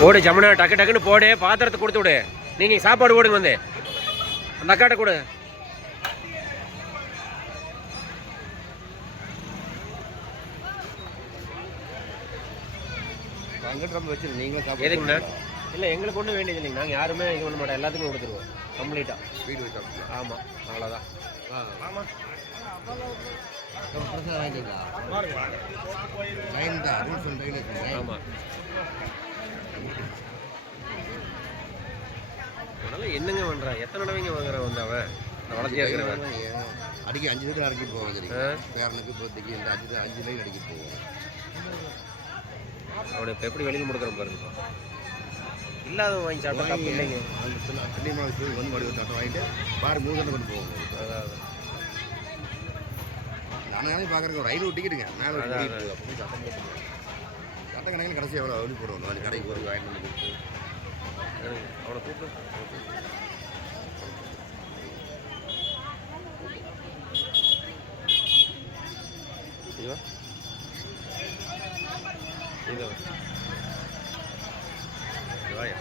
போடு ஜமுனா, டக்கு டக்குன்னு போடு, பாத்திரத்தை கொடுத்து விடு. நீங்கள் சாப்பாடு போடுங்க வந்து அந்த அக்காட்ட கொடு. எதுக்குண்ணா? இல்லை எங்களுக்கு ஒன்றும் வேண்டியது இல்லைங்க. நாங்கள் யாருமே இது பண்ண மாட்டோம், எல்லாத்துக்கும் கொடுத்துருவோம் கம்ப்ளீட்டாக. வீடு வச்சா ஆமாம், அவ்வளோதான். ஆமாம் ஆமாம். அதனால என்னங்க பண்ணுறான்? எத்தனை தடவைங்க வாங்குறான் வந்து அவன் வளர்த்தியா இருக்கிறவன்? அடிக்க 5 லிட்டர் அடிக்கிட்டு போவான். சரி, பேரனுக்கு இப்போதைக்கு இந்த 5 லைன் அடிக்கிட்டு போவோம். அவனை இப்போ எப்படி வெளியில் முடுக்கிறோம் பாருங்க. இல்லாதவன் வாங்கி சாப்பிட்டா தப்பு இல்லைங்க. வந்து மறுபடியும் தட்டை வாங்கிட்டு பாரு 3 தட்டை கொண்டு போவோம். அதாவது நானே பார்க்குறேன் ஒரு 500 டிக்கெட்டுங்க மேலே சட்ட கணக்கில் கடைசி எவ்வளோ வெளி போடுவோம். நாளைக்கு கடைக்கு ஒரு வாங்கிட்டு வந்து கொடுத்து அவனை கூப்பிட்டு வாயா.